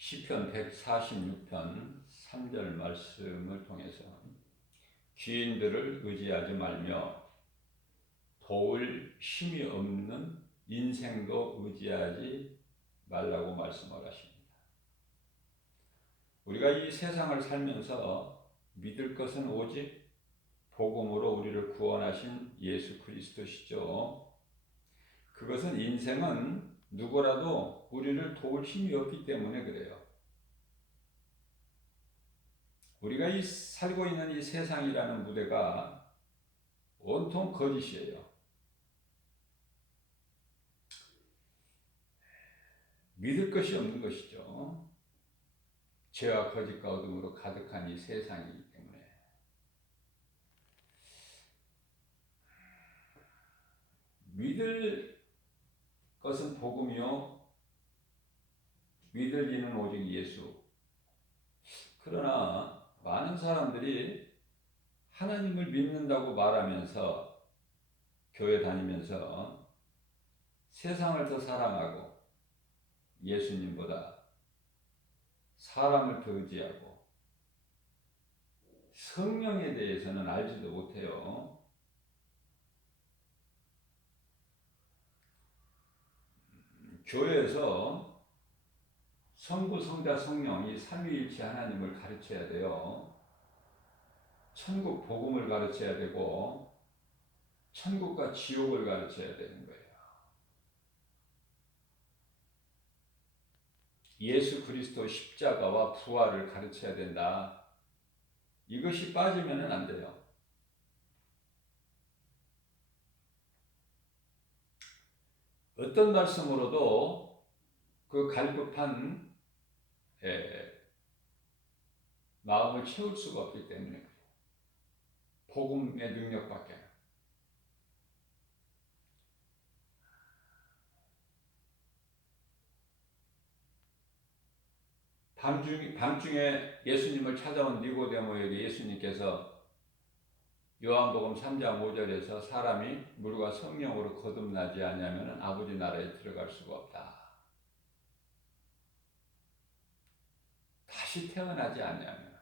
시편 146편 3절 말씀을 통해서 귀인들을 의지하지 말며 도울 힘이 없는 인생도 의지하지 말라고 말씀을 하십니다. 우리가 이 세상을 살면서 믿을 것은 오직 복음으로 우리를 구원하신 예수 그리스도시죠. 그것은 인생은 누구라도 우리를 도울 힘이 없기 때문에 그래요. 우리가 살고 있는 이 세상이라는 무대가 온통 거짓이에요. 믿을 것이 없는 것이죠. 죄와 거짓과 어둠으로 가득한 이 세상이기 때문에. 믿을 것은 복음이요, 믿을 이는 오직 예수. 그러나 많은 사람들이 하나님을 믿는다고 말하면서 교회 다니면서 세상을 더 사랑하고 예수님보다 사람을 더 의지하고 성령에 대해서는 알지도 못해요. 교회에서 성부, 성자, 성령 이 삼위일체 하나님을 가르쳐야 돼요. 천국 복음을 가르쳐야 되고 천국과 지옥을 가르쳐야 되는 거예요. 예수 그리스도 십자가와 부활을 가르쳐야 된다. 이것이 빠지면 안 돼요. 어떤 말씀으로도 그 갈급한 마음을 채울 수가 없기 때문에 복음의 능력밖에. 밤중에 예수님을 찾아온 니고데모에게 예수님께서 요한복음 3장 5절에서 사람이 물과 성령으로 거듭나지 않으면 아버지 나라에 들어갈 수가 없다. 다시 태어나지 않으면.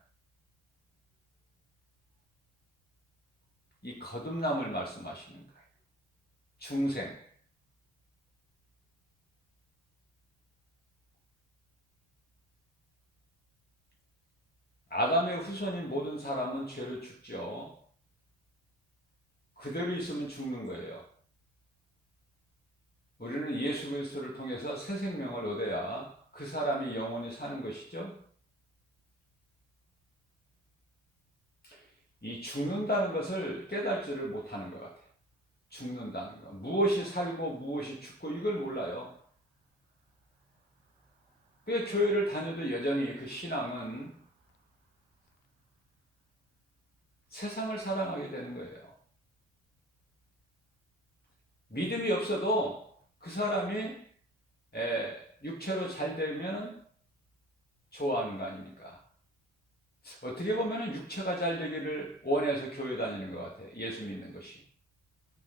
이 거듭남을 말씀하시는 거예요. 중생. 아담의 후손인 모든 사람은 죄로 죽죠. 그대로 있으면 죽는 거예요. 우리는 예수 그리스도를 통해서 새 생명을 얻어야 그 사람이 영원히 사는 것이죠. 이 죽는다는 것을 깨닫지를 못하는 것 같아요. 죽는다는 것. 무엇이 살고 무엇이 죽고 이걸 몰라요. 왜 교회를 다녀도 여전히 그 신앙은 세상을 사랑하게 되는 거예요. 믿음이 없어도 그 사람이 육체로 잘 되면 좋아하는 거 아닙니까? 어떻게 보면 육체가 잘 되기를 원해서 교회 다니는 것 같아요. 예수 믿는 것이.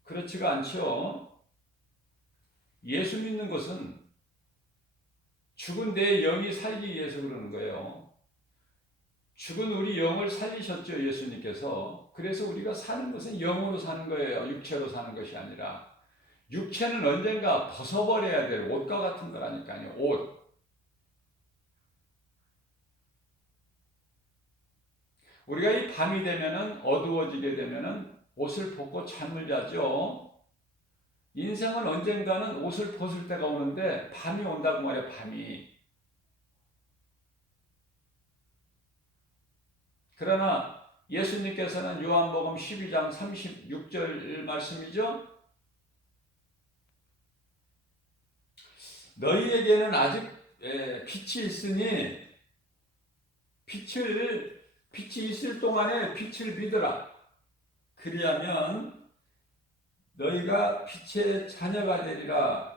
그렇지가 않죠. 예수 믿는 것은 죽은 내 영이 살기 위해서 그러는 거예요. 죽은 우리 영을 살리셨죠, 예수님께서. 그래서 우리가 사는 것은 영으로 사는 거예요. 육체로 사는 것이 아니라. 육체는 언젠가 벗어버려야 될 옷과 같은 거라니까요. 옷. 우리가 이 밤이 되면은 어두워지게 되면은 옷을 벗고 잠을 자죠. 인생은 언젠가는 옷을 벗을 때가 오는데 밤이 온다고 말해요. 밤이. 그러나 예수님께서는 요한복음 12장 36절 말씀이죠. 너희에게는 아직 빛이 있으니 빛이 있을 동안에 빛을 믿으라. 그리하면 너희가 빛의 자녀가 되리라.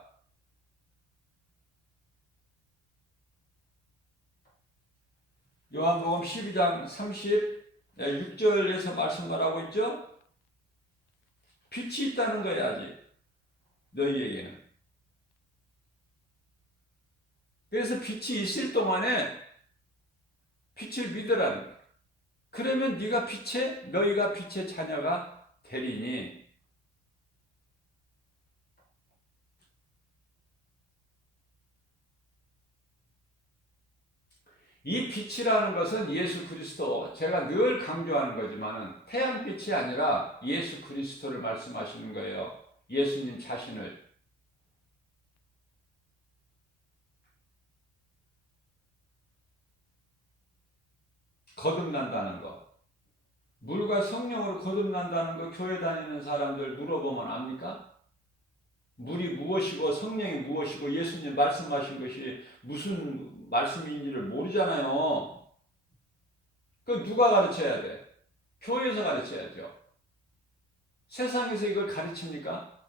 요한복음 12장 36절에서 말씀을 하고 있죠. 빛이 있다는 거야 아직 너희에게는. 그래서 빛이 있을 동안에 빛을 믿으라는 거야. 그러면 너희가 빛의 자녀가 되리니. 이 빛이라는 것은 예수 그리스도, 제가 늘 강조하는 거지만은 태양빛이 아니라 예수 그리스도를 말씀하시는 거예요. 예수님 자신을. 거듭난다는 거. 물과 성령으로 거듭난다는 거 교회 다니는 사람들 물어보면 압니까? 물이 무엇이고 성령이 무엇이고 예수님 말씀하신 것이 무슨 말씀인지를 모르잖아요. 그 누가 가르쳐야 돼? 교회에서 가르쳐야죠. 세상에서 이걸 가르칩니까?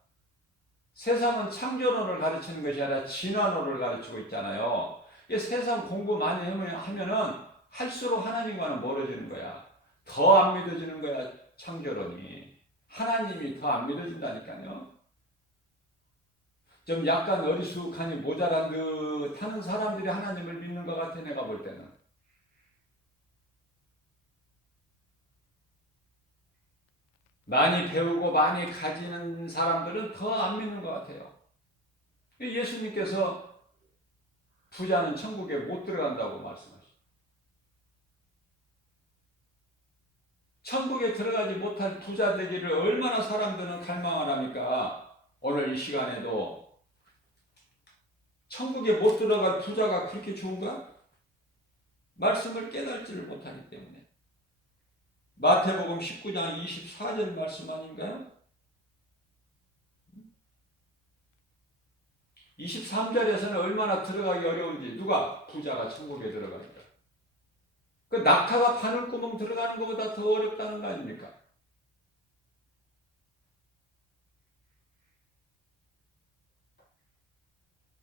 세상은 창조론을 가르치는 것이 아니라 진화론을 가르치고 있잖아요. 세상 공부 많이 하면은 할수록 하나님과는 멀어지는 거야. 더 안 믿어지는 거야, 창조론이. 하나님이 더 안 믿어진다니까요. 좀 약간 어리숙하니 모자란 듯 하는 사람들이 하나님을 믿는 것 같아, 내가 볼 때는. 많이 배우고 많이 가지는 사람들은 더 안 믿는 것 같아요. 예수님께서 부자는 천국에 못 들어간다고 말씀하셨어요. 천국에 들어가지 못한 부자 되기를 얼마나 사람들은 갈망을 합니까? 오늘 이 시간에도 천국에 못 들어갈 부자가 그렇게 좋은가? 말씀을 깨달지를 못하기 때문에. 마태복음 19장 24절 말씀 아닌가요? 23절에서는 얼마나 들어가기 어려운지, 누가? 부자가 천국에 들어가니까. 그 낙타가 바늘구멍 들어가는 것보다 더 어렵다는 거 아닙니까?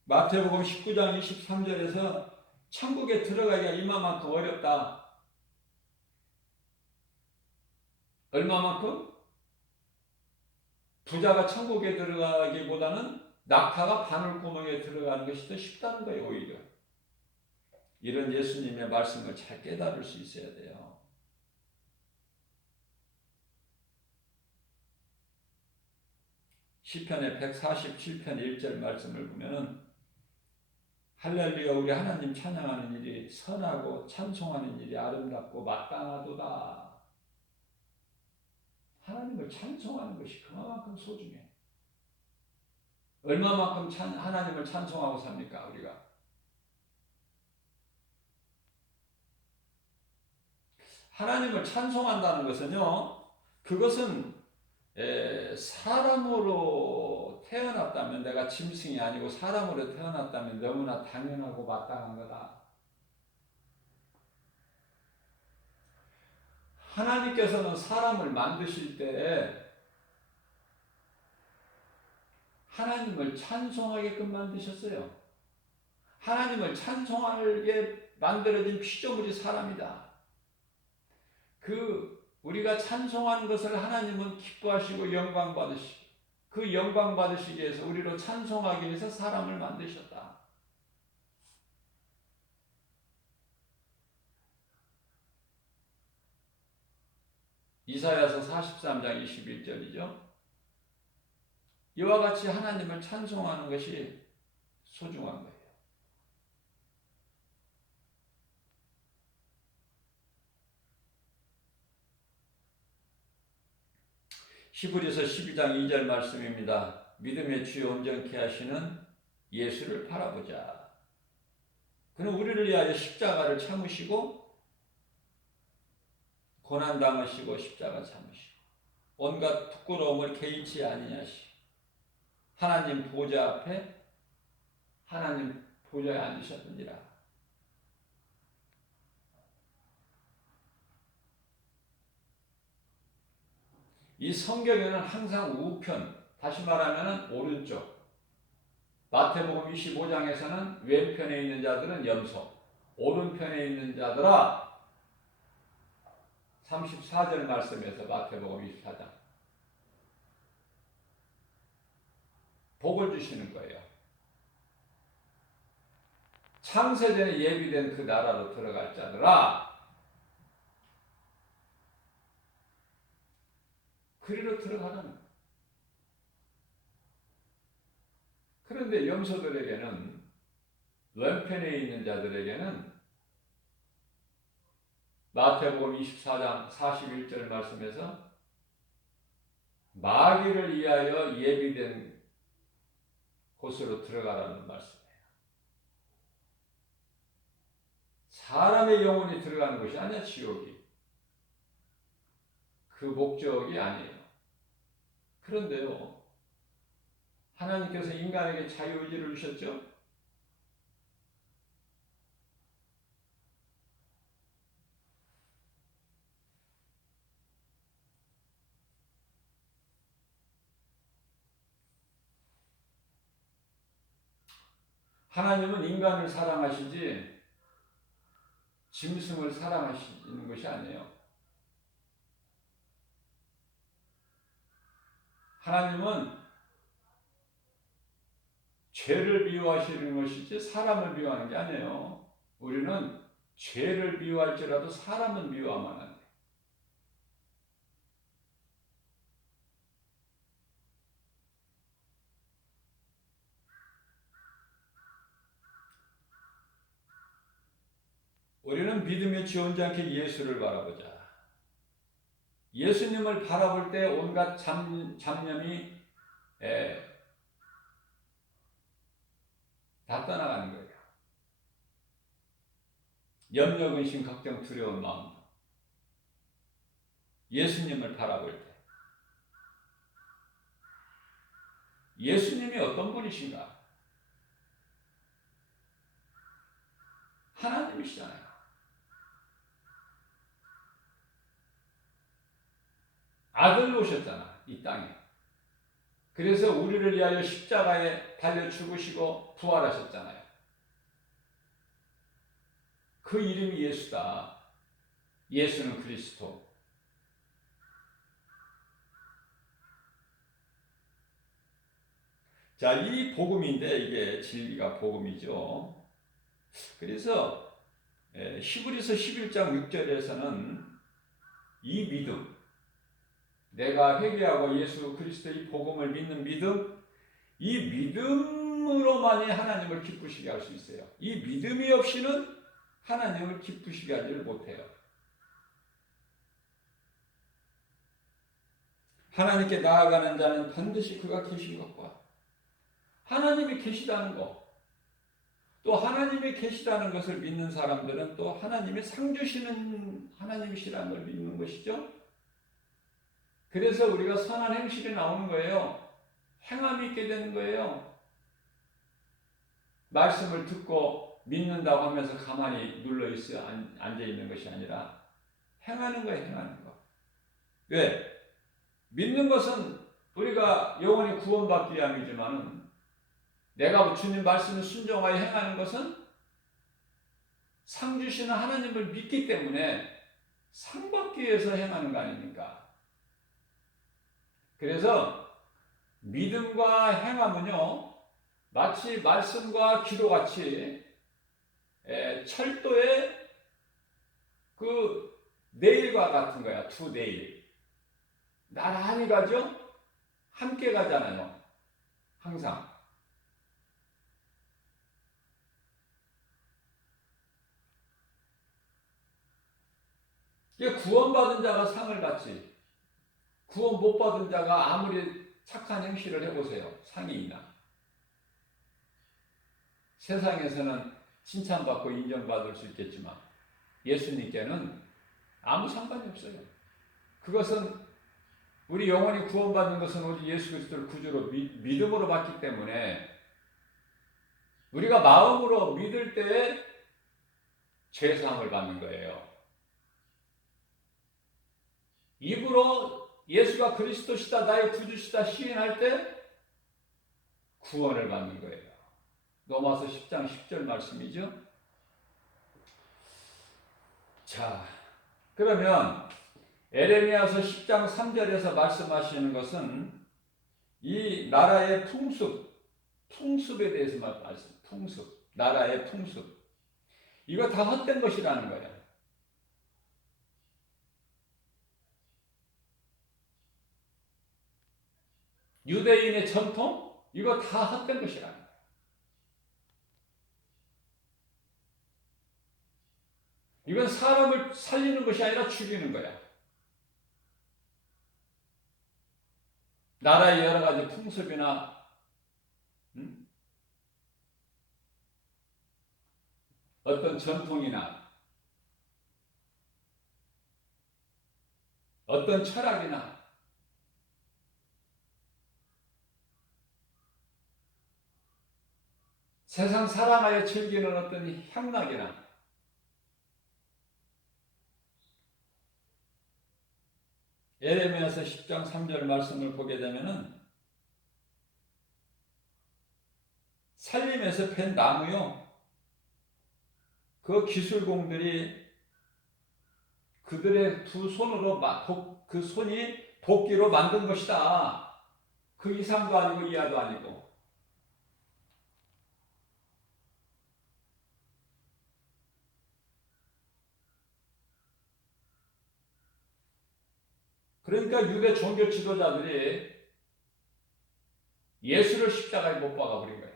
마태복음 19장 23절에서 천국에 들어가기가 이만큼 어렵다. 얼마만큼? 부자가 천국에 들어가기보다는 낙타가 바늘구멍에 들어가는 것이 더 쉽다는 거예요, 오히려. 이런 예수님의 말씀을 잘 깨달을 수 있어야 돼요. 시편의 147편 1절 말씀을 보면은 할렐루야, 우리 하나님 찬양하는 일이 선하고 찬송하는 일이 아름답고 마땅하도다. 하나님을 찬송하는 것이 그만큼 소중해. 얼마만큼 하나님을 찬송하고 삽니까, 우리가? 하나님을 찬송한다는 것은요, 그것은 사람으로 태어났다면, 내가 짐승이 아니고 사람으로 태어났다면 너무나 당연하고 마땅한 거다. 하나님께서는 사람을 만드실 때 하나님을 찬송하게끔 만드셨어요. 하나님을 찬송하게 만들어진 피조물이 사람이다. 우리가 찬송하는 것을 하나님은 기뻐하시고 영광 받으시고, 그 영광 받으시기 위해서, 우리로 찬송하기 위해서 사람을 만드셨다. 이사야서 43장 21절이죠. 이와 같이 하나님을 찬송하는 것이 소중한 거예요. 히브리서 12장 2절 말씀입니다. 믿음의 주요 온전케 하시는 예수를 바라보자. 그는 우리를 위하여 십자가를 참으시고 고난 당하시고 십자가 참으시고 온갖 부끄러움을 개의치 아니하시 하나님 보좌 앞에 하나님 보좌에 앉으셨느니라. 이 성경에는 항상 우편, 다시 말하면 오른쪽, 마태복음 25장에서는 왼편에 있는 자들은 염소, 오른편에 있는 자들아, 34절 말씀에서 마태복음 24장 복을 주시는 거예요. 창세전에 예비된 그 나라로 들어갈 자들아, 그리로 들어가라는 거예요. 그런데 염소들에게는, 왼편에 있는 자들에게는 마태복음 24장 41절 말씀에서 마귀를 위하여 예비된 곳으로 들어가라는 말씀이에요. 사람의 영혼이 들어가는 곳이 아니야, 지옥이. 그 목적이 아니에요. 그런데요, 하나님께서 인간에게 자유의지를 주셨죠? 하나님은 인간을 사랑하시지 짐승을 사랑하시는 것이 아니에요. 하나님은 죄를 미워하시는 것이지 사람을 미워하는 게 아니에요. 우리는 죄를 미워할지라도 사람은 미워하면 안 돼. 우리는 믿음에 지원지 않게 예수를 바라보자. 예수님을 바라볼 때 온갖 잡념이 다 떠나가는 거예요. 염려, 근심, 걱정, 두려운 마음. 예수님을 바라볼 때. 예수님이 어떤 분이신가? 하나님이시잖아요. 아들로 오셨잖아, 이 땅에. 그래서 우리를 위하여 십자가에 달려 죽으시고 부활하셨잖아요. 그 이름이 예수다. 예수는 그리스도. 자, 이 복음인데 이게 진리가 복음이죠. 그래서 히브리서 11장 6절에서는 이 믿음, 내가 회개하고 예수 그리스도의 복음을 믿는 믿음, 이 믿음으로만이 하나님을 기쁘시게 할 수 있어요. 이 믿음이 없이는 하나님을 기쁘시게 하지를 못해요. 하나님께 나아가는 자는 반드시 그가 계신 것과 하나님이 계시다는 것, 또 하나님이 계시다는 것을 믿는 사람들은 또 하나님이 상 주시는 하나님이시라는 걸 믿는 것이죠. 그래서 우리가 선한 행실이 나오는 거예요. 행함이 있게 되는 거예요. 말씀을 듣고 믿는다고 하면서 가만히 눌러있어 앉아있는 것이 아니라 행하는 거예요. 행하는 거. 왜? 믿는 것은 우리가 영원히 구원받기 위함이지만 내가 주님 말씀을 순종하여 행하는 것은 상 주시는 하나님을 믿기 때문에 상 받기 위해서 행하는 거 아닙니까? 그래서 믿음과 행함은요, 마치 말씀과 기도같이 철도의 그 네일과 같은 거야. 두 네일. 나란히 가죠? 함께 가잖아요. 항상. 구원받은 자가 상을 받지. 구원 못 받은 자가 아무리 착한 행실을 해보세요. 상이 있나? 세상에서는 칭찬받고 인정받을 수 있겠지만 예수님께는 아무 상관이 없어요. 그것은 우리 영원히 구원받는 것은 오직 예수 그리스도를 구주로 믿음으로 받기 때문에 우리가 마음으로 믿을 때에 죄사함을 받는 거예요. 입으로 예수가 그리스도시다, 나의 구주시다 시인할 때 구원을 받는 거예요. 로마서 10장 10절 말씀이죠. 자, 그러면 에레미야서 10장 3절에서 말씀하시는 것은 이 나라의 풍습에 대해서 말씀. 풍습. 나라의 풍습. 이거 다 헛된 것이라는 거예요. 유대인의 전통? 이거 다 헛된 것이라는 거예요. 이건 사람을 살리는 것이 아니라 죽이는 거야. 나라의 여러 가지 풍습이나 어떤 전통이나 어떤 철학이나 세상 사랑하여 즐기는 어떤 향락이나 예레미야서 10장 3절 말씀을 보게 되면은 살림에서 팬 나무요. 그 기술공들이 그들의 두 손으로 그 손이 도끼로 만든 것이다. 그 이상도 아니고 이하도 아니고. 그러니까 유대 종교 지도자들이 예수를 십자가에 못 박아버린 거야.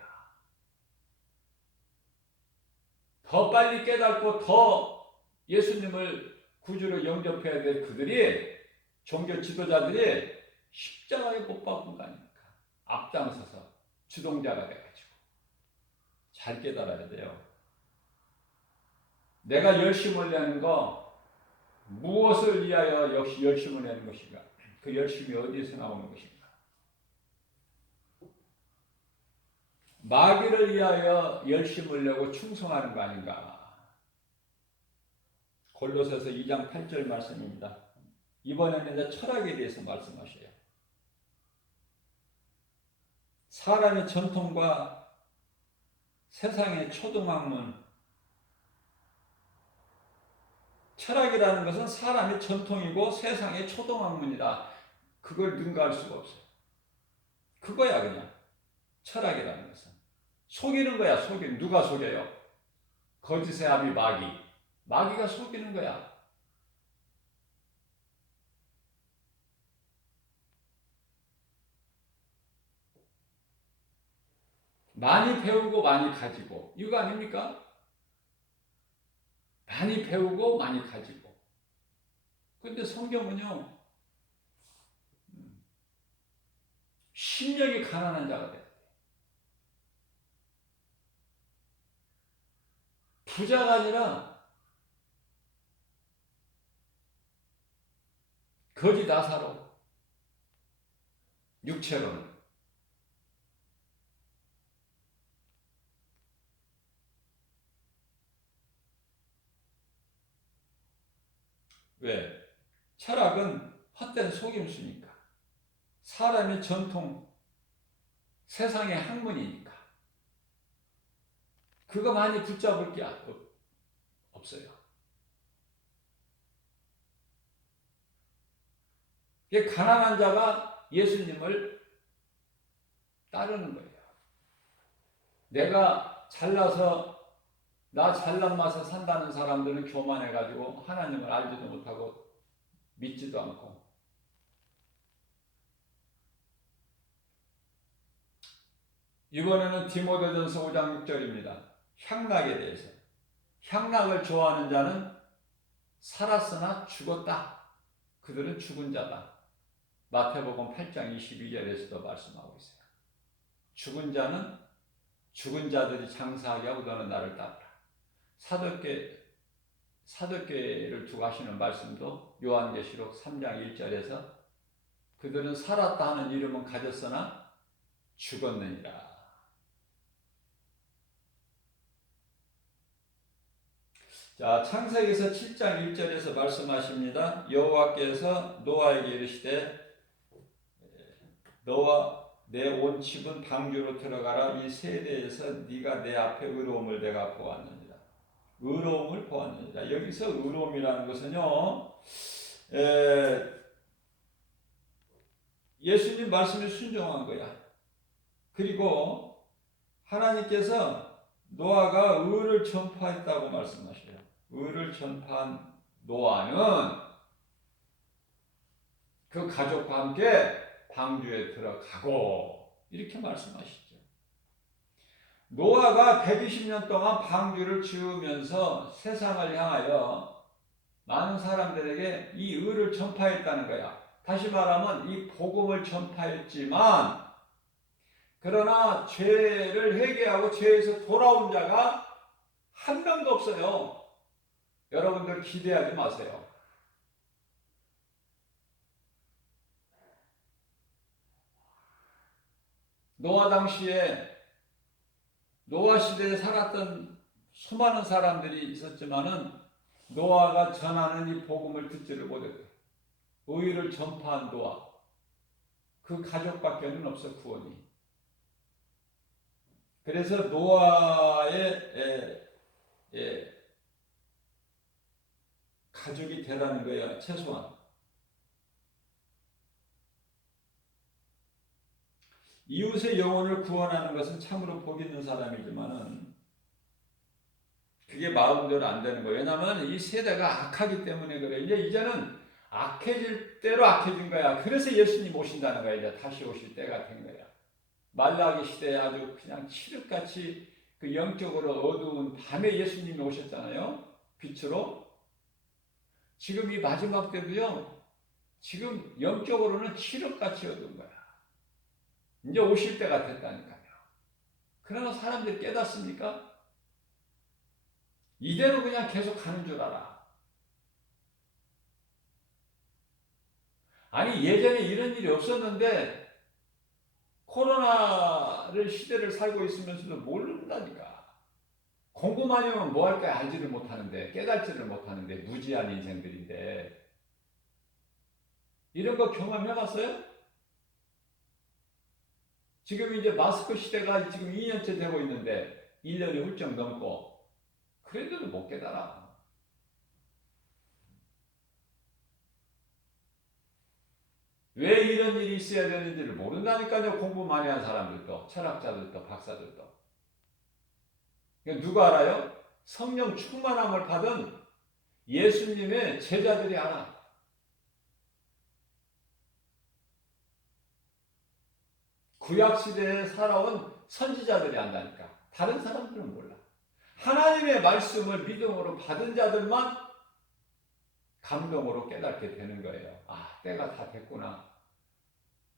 더 빨리 깨닫고 더 예수님을 구주로 영접해야 될 그들이 종교 지도자들이 십자가에 못 박은 거 아닙니까? 앞장서서 주동자가 돼가지고 잘 깨달아야 돼요. 내가 열심을 내는 거 무엇을 위하여 역시 열심을 내는 것인가? 그 열심이 어디에서 나오는 것인가? 마귀를 위하여 열심을 내고 충성하는 거 아닌가? 골로새서 2장 8절 말씀입니다. 이번에는 이제 철학에 대해서 말씀하셔요. 사람의 전통과 세상의 초등학문, 철학이라는 것은 사람의 전통이고 세상의 초등학문이다. 그걸 능가할 수가 없어요. 그거야 그냥 철학이라는 것은. 속이는 거야. 누가 속여요? 거짓의 아비 마귀. 마귀가 속이는 거야. 많이 배우고 많이 가지고 이거 아닙니까? 많이 배우고 많이 가지고. 그런데 성경은요, 심령이 가난한 자가 돼. 부자가 아니라 거지 나사로 육체로는. 왜? 철학은 헛된 속임수니까. 사람의 전통, 세상의 학문이니까. 그거 많이 붙잡을 게 없어요. 가난한 자가 예수님을 따르는 거예요. 내가 잘나서 나 잘난 맛에 산다는 사람들은 교만해가지고 하나님을 알지도 못하고 믿지도 않고. 이번에는 디모데전서 5장 6절입니다. 향락에 대해서. 향락을 좋아하는 자는 살았으나 죽었다. 그들은 죽은 자다. 마태복음 8장 22절에서도 말씀하고 있어요. 죽은 자는 죽은 자들이 장사하게 하고 너는 나를 따르라. 사도계를 두고 하시는 말씀도 요한계시록 3장 1절에서 그들은 살았다 하는 이름은 가졌으나 죽었느니라. 자, 창세기에서 7장 1절에서 말씀하십니다. 여호와께서 노아에게 이르시되 너와 내 온 집은 방주로 들어가라. 이 세대에서 네가 내 앞에 의로움을 내가 보았느니라. 의로움을 보았느니라. 여기서 의로움이라는 것은요, 예수님 말씀에 순종한 거야. 그리고 하나님께서 노아가 의를 전파했다고 말씀하셔요. 의를 전파한 노아는 그 가족과 함께 방주에 들어가고 이렇게 말씀하시죠. 노아가 120년 동안 방주를 지으면서 세상을 향하여 많은 사람들에게 이 의를 전파했다는 거야. 다시 말하면 이 복음을 전파했지만 그러나 죄를 회개하고 죄에서 돌아온 자가 한 명도 없어요. 여러분들 기대하지 마세요. 노아 당시에 노아 시대에 살았던 수많은 사람들이 있었지만은 노아가 전하는 이 복음을 듣지를 못했고 의를 전파한 노아 그 가족밖에는 없어 구원이. 그래서 노아의 가족이 되라는 거예요. 최소한. 이웃의 영혼을 구원하는 것은 참으로 복 있는 사람이지만은 그게 마음대로 안 되는 거예요. 왜냐하면 이 세대가 악하기 때문에 그래. 이제는 악해질 대로 악해진 거야. 그래서 예수님 오신다는 거야. 이제 다시 오실 때가 된 거야. 말라기 시대에 아주 그냥 칠흑같이 그 영적으로 어두운 밤에 예수님이 오셨잖아요. 빛으로. 지금 이 마지막 때도요. 지금 영적으로는 칠흑같이 어두운 거야. 이제 오실 때가 됐다니까요. 그러나 사람들이 깨닫습니까? 이대로 그냥 계속 가는 줄 알아. 아니 예전에 이런 일이 없었는데 코로나를 시대를 살고 있으면서도 모른다니까. 공부만 하면 뭐 할까 알지를 못하는데 깨닫지를 못하는데 무지한 인생들인데 이런 거 경험해봤어요? 지금 이제 마스크 시대가 지금 2년째 되고 있는데 1년이 훌쩍 넘고 그래도 못 깨달아. 왜 이런 일이 있어야 되는지를 모른다니까요. 공부 많이 한 사람들도 철학자들도 박사들도. 누가 알아요? 성령 충만함을 받은 예수님의 제자들이 알아. 구약시대에 살아온 선지자들이 안다니까. 다른 사람들은 몰라. 하나님의 말씀을 믿음으로 받은 자들만 감동으로 깨닫게 되는 거예요. 아, 때가 다 됐구나.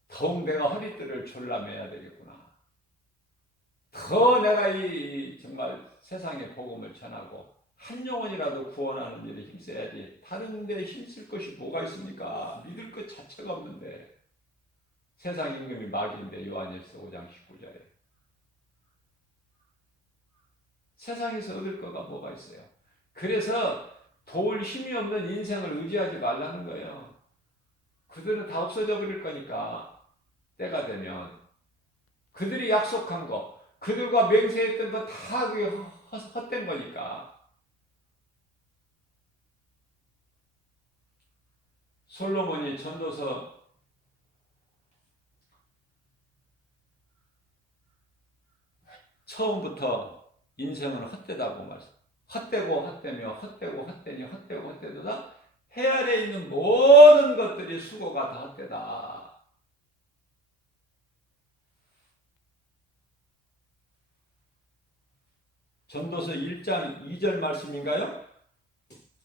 더욱 내가 허리띠를 졸라매야 되겠구나. 더 내가 이 정말 세상의 복음을 전하고 한 영혼이라도 구원하는 일에 힘써야지. 다른 데 힘쓸 것이 뭐가 있습니까? 믿을 것 자체가 없는데. 세상 임금이 마귀인데 요한일서 5장 19절에. 세상에서 얻을 거가 뭐가 있어요? 그래서 도울 힘이 없는 인생을 의지하지 말라는 거예요. 그들은 다 없어져 버릴 거니까 때가 되면 그들이 약속한 거, 그들과 맹세했던 거 다 그게 헛된 거니까. 솔로몬이 전도서 처음부터 인생은 헛되다고 말씀. 헛되고 헛되며 헛되고 헛되니 헛되고 헛되도다. 해 아래에 있는 모든 것들이 수고가 다 헛되다. 전도서 1장 2절 말씀인가요?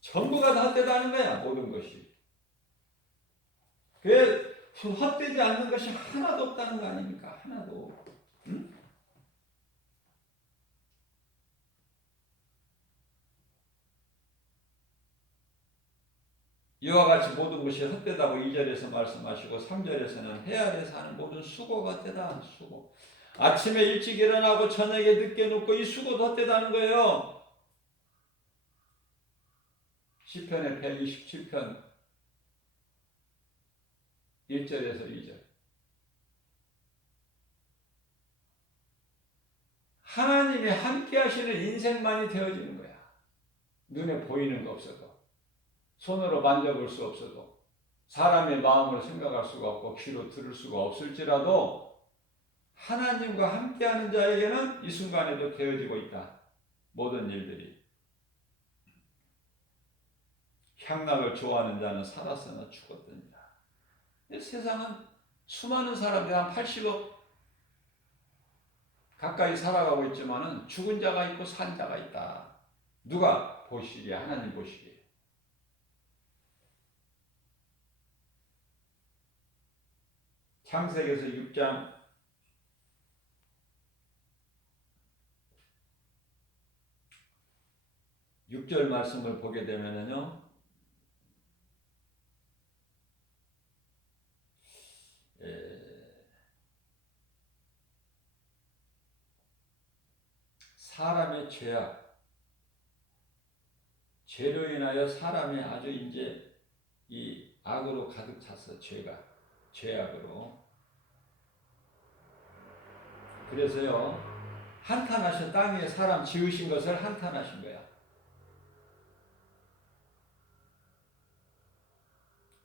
전부가 다 헛되다는 거야. 모든 것이. 그 헛되지 않는 것이 하나도 없다는 거 아닙니까? 하나도. 응? 이와 같이 모든 것이 헛되다고 2절에서 말씀하시고 3절에서는 해 아래 사는 모든 수고가 헛되다. 수고. 아침에 일찍 일어나고 저녁에 늦게 눕고 이 수고도 헛되다는 거예요. 시편의 127편 1절에서 2절. 하나님이 함께 하시는 인생만이 되어지는 거야. 눈에 보이는 거 없어도, 손으로 만져볼 수 없어도, 사람의 마음으로 생각할 수가 없고 귀로 들을 수가 없을지라도 하나님과 함께하는 자에게는 이 순간에도 되어지고 있다. 모든 일들이. 향락을 좋아하는 자는 살았으나 죽었더니라. 세상은 수많은 사람들이 한 80억 가까이 살아가고 있지만은 죽은 자가 있고 산 자가 있다. 누가 보시기에? 하나님 보시기에. 창세기에서 6장 6절 말씀을 보게 되면은요. 사람의 죄로 인하여 사람이 아주 이제 이 악으로 가득 찼어. 죄악으로. 그래서요, 한탄하신 땅 위에 사람 지으신 것을 한탄하신 거야.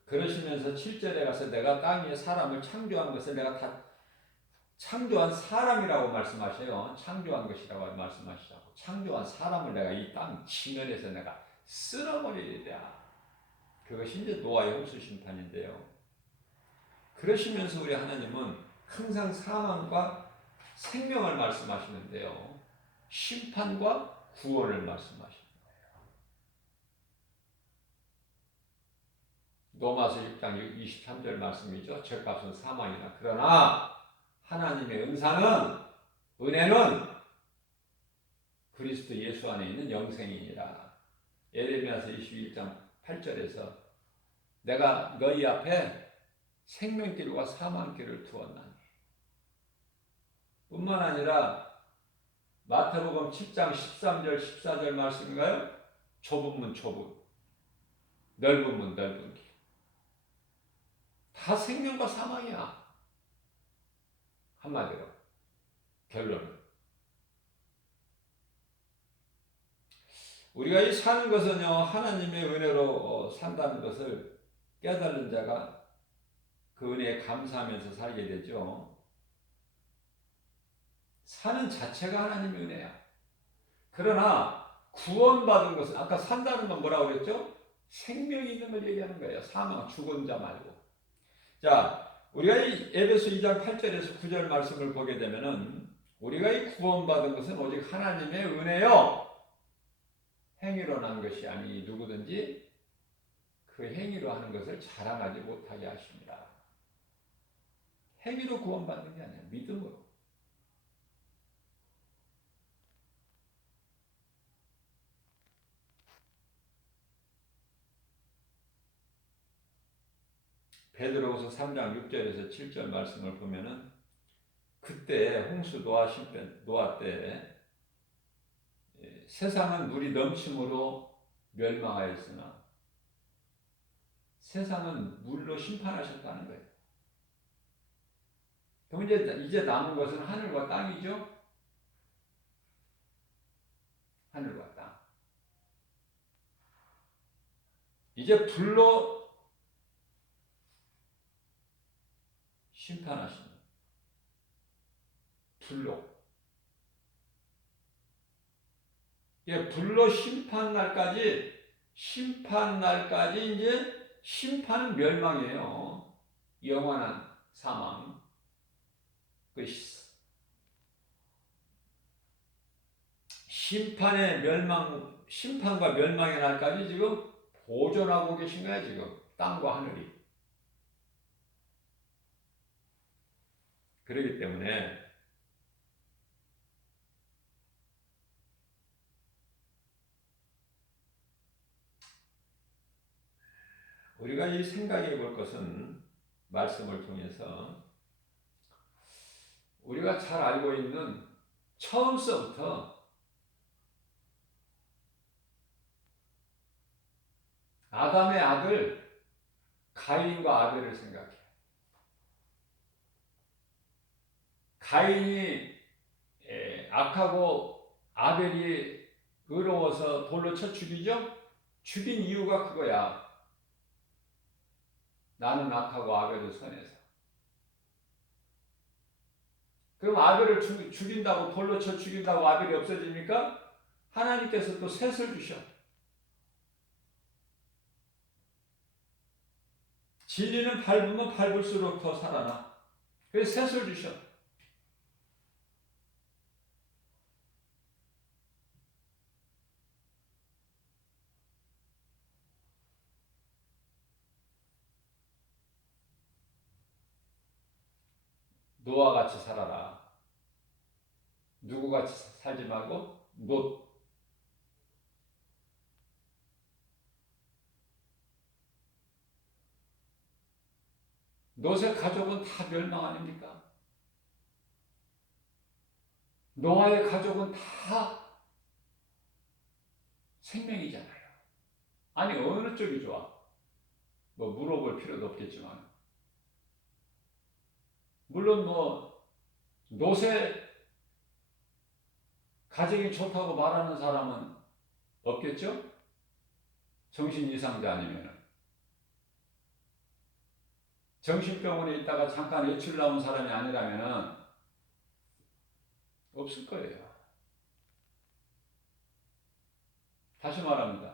그러시면서 7절에 가서 내가 땅 위에 사람을 창조한 것을 내가 다 창조한 사람이라고 말씀하셔요. 창조한 것이라고 말씀하시라고. 창조한 사람을 내가 이 땅 지면에서 내가 쓸어버리리라. 그것이 이제 노아의 홍수 심판인데요. 그러시면서 우리 하나님은 항상 사망과 생명을 말씀하시는데요. 심판과 구원을 말씀하시는 거예요. 로마서 6장 23절 말씀이죠. 죄값은 사망이나 그러나 하나님의 은혜는 그리스도 예수 안에 있는 영생이니라. 예레미야서 21장 8절에서 내가 너희 앞에 생명길과 사망길을 두었나니. 뿐만 아니라 마태복음 7장 13절 14절 말씀인가요? 좁은 문 좁은, 넓은 문 넓은 길. 다 생명과 사망이야. 한마디로 결론은 우리가 이 사는 것은요, 하나님의 은혜로 산다는 것을 깨달은 자가 그 은혜에 감사하면서 살게 되죠. 사는 자체가 하나님의 은혜야. 그러나 구원받은 것은, 아까 산다는 건 뭐라고 그랬죠? 생명이 있는 걸 얘기하는 거예요. 사망, 죽은 자 말고. 자, 우리가 이 에베소 2장 8절에서 9절 말씀을 보게 되면은 우리가 이 구원받은 것은 오직 하나님의 은혜요. 행위로 난 것이 아니 누구든지 그 행위로 하는 것을 자랑하지 못하게 하십니다. 행위로 구원받는 게 아니라 믿음으로. 베드로후서 3장 6절에서 7절 말씀을 보면은 그때 홍수 노아 때 세상은 물이 넘침으로 멸망하였으나 세상은 물로 심판하셨다는 거예요. 그럼 이제 남은 것은 하늘과 땅이죠. 하늘과 땅. 이제 불로 심판하십니다. 불로. 불로 심판날까지 이제 심판은 멸망이에요. 영원한 사망. 그 심판과 멸망의 날까지 지금 보존하고 계신 거야, 지금. 땅과 하늘이. 그렇기 때문에 우리가 이 생각해 볼 것은 말씀을 통해서 우리가 잘 알고 있는 처음서부터 아담의 아들 가인과 아벨을 생각해. 가인이 악하고 아벨이 의로워서 돌로 쳐 죽이죠? 죽인 이유가 그거야. 나는 악하고 아벨은 선해서. 그럼 아벨을 죽인다고, 돌로 쳐 죽인다고 아벨이 없어집니까? 하나님께서 또 셋을 주셔. 진리는 밟으면 밟을수록 더 살아나. 그래서 셋을 주셔. 노아 같이 살아라. 누구 같이 살지 말고 롯의 가족은 다 멸망 아닙니까? 노아의 가족은 다 생명이잖아요. 아니 어느 쪽이 좋아? 뭐 물어볼 필요도 없겠지만 물론 뭐 롯의 가정이 좋다고 말하는 사람은 없겠죠? 정신 이상자 아니면은 정신병원에 있다가 잠깐 외출 나온 사람이 아니라면은 없을 거예요. 다시 말합니다.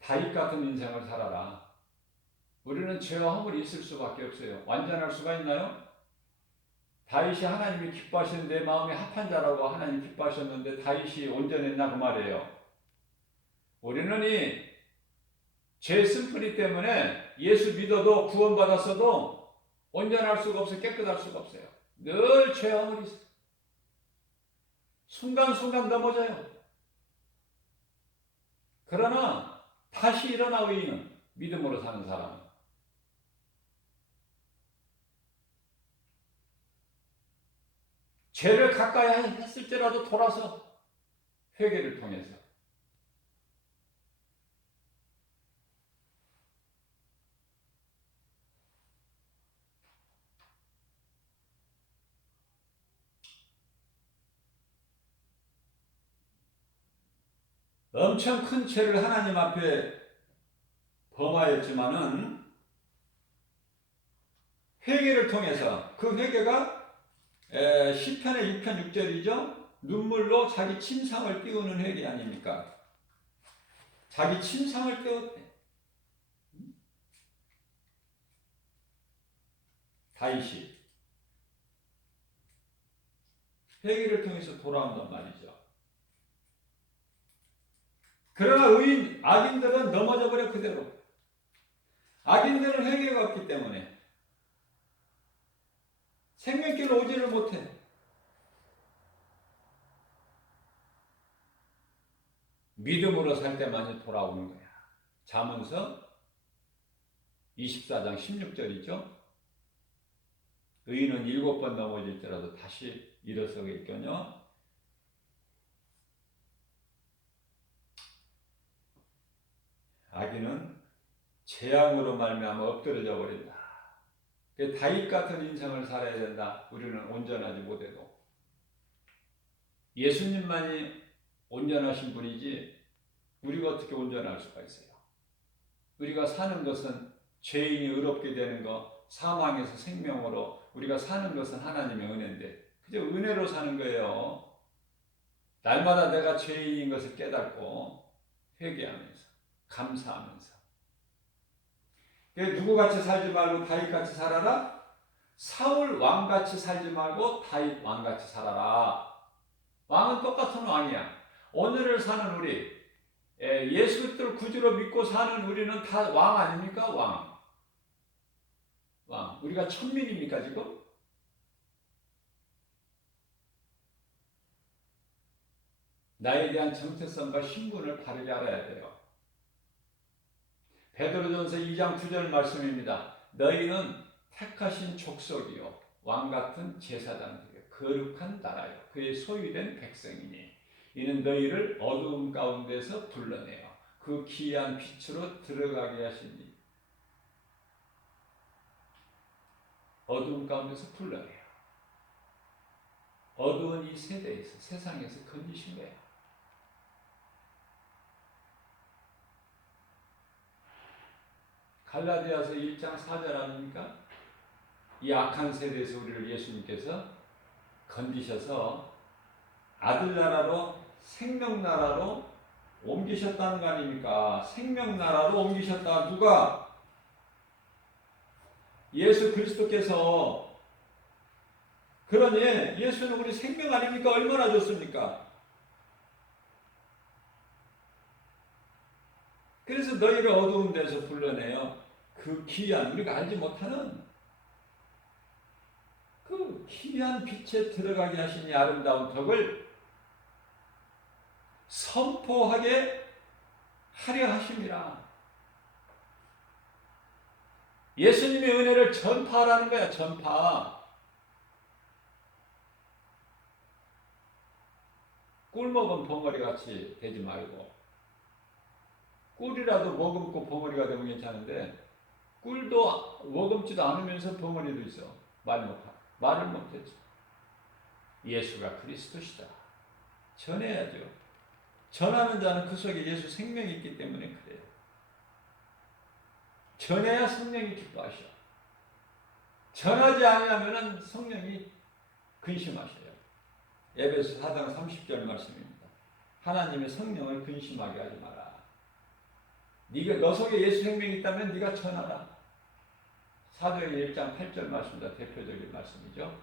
다윗 같은 인생을 살아라. 우리는 죄와 허물이 있을 수밖에 없어요. 완전할 수가 있나요? 다윗이 하나님이 기뻐하시는 내 마음에 합한 자라고 하나님 기뻐하셨는데 다윗이 온전했나 그 말이에요. 우리는 이 죄 쓴뿌리 때문에 예수 믿어도 구원받았어도 온전할 수가 없어요. 깨끗할 수가 없어요. 늘 죄와 허물이 있어요. 순간순간 넘어져요. 그러나 다시 일어나 의인은 믿음으로 사는 사람은 죄를 가까이 했을지라도 돌아서 회개를 통해서 엄청 큰 죄를 하나님 앞에 범하였지만은 회개를 통해서 그 회개가 시편의 6편 6절이죠. 눈물로 자기 침상을 띄우는 회개 아닙니까? 자기 침상을 띄웠대. 다윗이 회개를 통해서 돌아온단 말이죠. 그러나 악인들은 넘어져 버려 그대로. 악인들은 회개가 없기 때문에 생명길로 오지를 못해. 믿음으로 살 때만이 돌아오는 거야. 잠언서 24장 16절이죠. 의인은 7번 넘어질지라도 다시 일어서겠거니와 악인은 재앙으로 말미암아 엎드러져 버린다. 다윗 같은 인생을 살아야 된다. 우리는 온전하지 못해도 예수님만이 온전하신 분이지 우리가 어떻게 온전할 수가 있어요? 우리가 사는 것은 죄인이 의롭게 되는 것, 사망에서 생명으로 우리가 사는 것은 하나님의 은혜인데 그저 은혜로 사는 거예요. 날마다 내가 죄인인 것을 깨닫고 회개하면서 감사하면서 누구같이 살지 말고 다윗같이 살아라. 사울 왕같이 살지 말고 다윗 왕같이 살아라. 왕은 똑같은 왕이야. 오늘을 사는 우리 예수 그리스도를 구주로 믿고 사는 우리는 다 왕 아닙니까? 왕. 우리가 천민입니까 지금? 나에 대한 정체성과 신분을 바르게 알아야 돼요. 베드로전서 2장 9절 말씀입니다. 너희는 택하신 족속이요 왕같은 제사장들이요 거룩한 나라요 그의 소유된 백성이니 이는 너희를 어두움 가운데서 불러내어 그 기이한 빛으로 들어가게 하시니 어두움 가운데서 불러내어 어두운 이 세대에서 세상에서 건지신 거예요. 갈라디아서 1장 4절 아닙니까? 이 악한 세대에서 우리를 예수님께서 건지셔서 아들 나라로 생명 나라로 옮기셨다는 거 아닙니까? 생명 나라로 옮기셨다. 누가? 예수 그리스도께서. 그러니 예수는 우리 생명 아닙니까? 얼마나 좋습니까? 그래서 너희를 어두운 데서 불러내요. 그 귀한, 우리가 알지 못하는 그 귀한 빛에 들어가게 하신 이 아름다운 덕을 선포하게 하려 하심이라. 예수님의 은혜를 전파하라는 거야. 전파. 꿀 먹은 벙어리같이 되지 말고, 꿀이라도 머금고 벙어리가 되면 괜찮은데 꿀도 머금지도 않으면서 벙어리도 있어. 말을 못했죠. 예수가 그리스도시다. 전해야죠. 전하는 자는 그 속에 예수 생명이 있기 때문에 그래요. 전해야 성령이 기뻐하셔. 전하지 않으면 성령이 근심하셔요. 에베소 4장 30절 말씀입니다. 하나님의 성령을 근심하게 하지 마라. 너 속에 예수 생명이 있다면 네가 전하라. 사도행 1장 8절 말씀보다 대표적인 말씀이죠.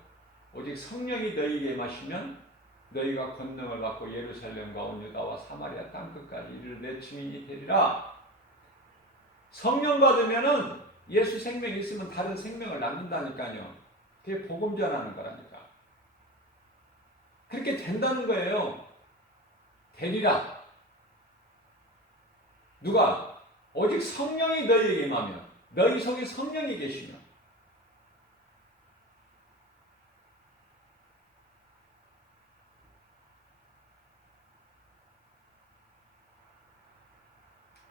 오직 성령이 너희에게 임하시면 너희가 권능을 받고 예루살렘과 온 유다와 사마리아 땅끝까지 이르러 내 증인이 되리라. 성령 받으면은 예수 생명이 있으면 다른 생명을 낳는다니까요. 그게 복음 전하는 거라니까. 그렇게 된다는 거예요. 되리라. 누가? 오직 성령이 너희에게 임하면, 너희 속에 성령이 계시면.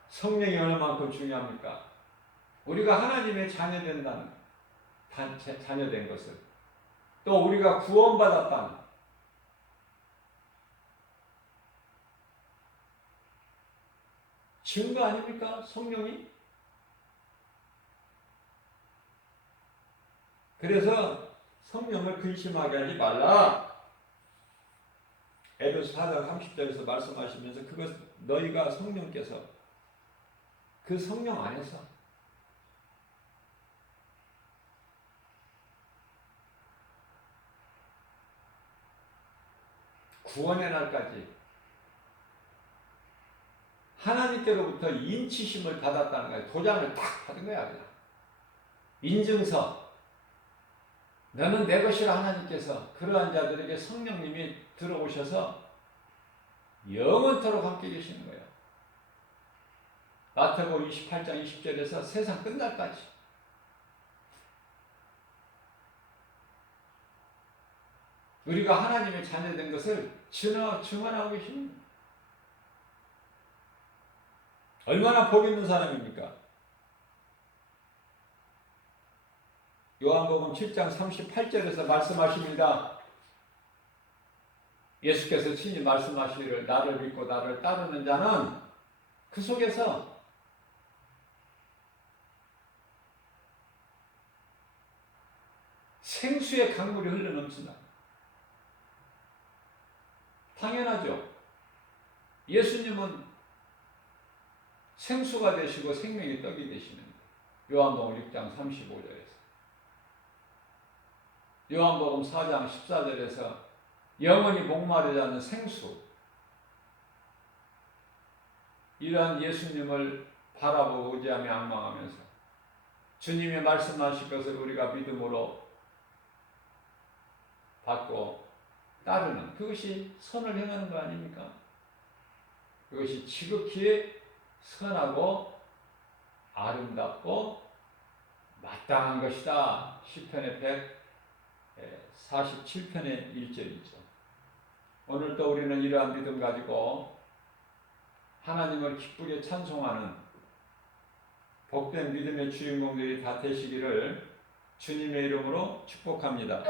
성령이 얼마만큼 중요합니까? 우리가 하나님의 자녀된 것을, 또 우리가 구원받았다는 증거 아닙니까? 성령이? 그래서 성령을 근심하게 하지 말라. 에베소 4장 30절에서 말씀하시면서 그것 너희가 성령께서 그 성령 안에서 구원의 날까지 하나님께로부터 인치심을 받았다는 거야. 도장을 딱 받은 거야. 그냥. 인증서. 너는 내 것이라. 하나님께서 그러한 자들에게 성령님이 들어오셔서 영원토록 함께 계시는 거예요. 마태복음 28장 20절에서 세상 끝날까지. 우리가 하나님의 자녀된 것을 증언하고 계시는 거예요. 얼마나 복 있는 사람입니까? 요한복음 7장 38절에서 말씀하십니다. 예수께서 친히 말씀하시기를 나를 믿고 나를 따르는 자는 그 속에서 생수의 강물이 흘러넘친다. 당연하죠. 예수님은 생수가 되시고 생명의 떡이 되시는 요한복음 6장 35절에서, 요한복음 4장 14절에서 영원히 목마르지 않는 생수, 이러한 예수님을 바라보고 의지하며 앙망하면서 주님이 말씀하실 것을 우리가 믿음으로 받고 따르는, 그것이 선을 행하는 거 아닙니까? 그것이 지극히 선하고 아름답고 마땅한 것이다. 시편의 147편의 1절이죠. 오늘 또 우리는 이러한 믿음 가지고 하나님을 기쁘게 찬송하는 복된 믿음의 주인공들이 다 되시기를 주님의 이름으로 축복합니다.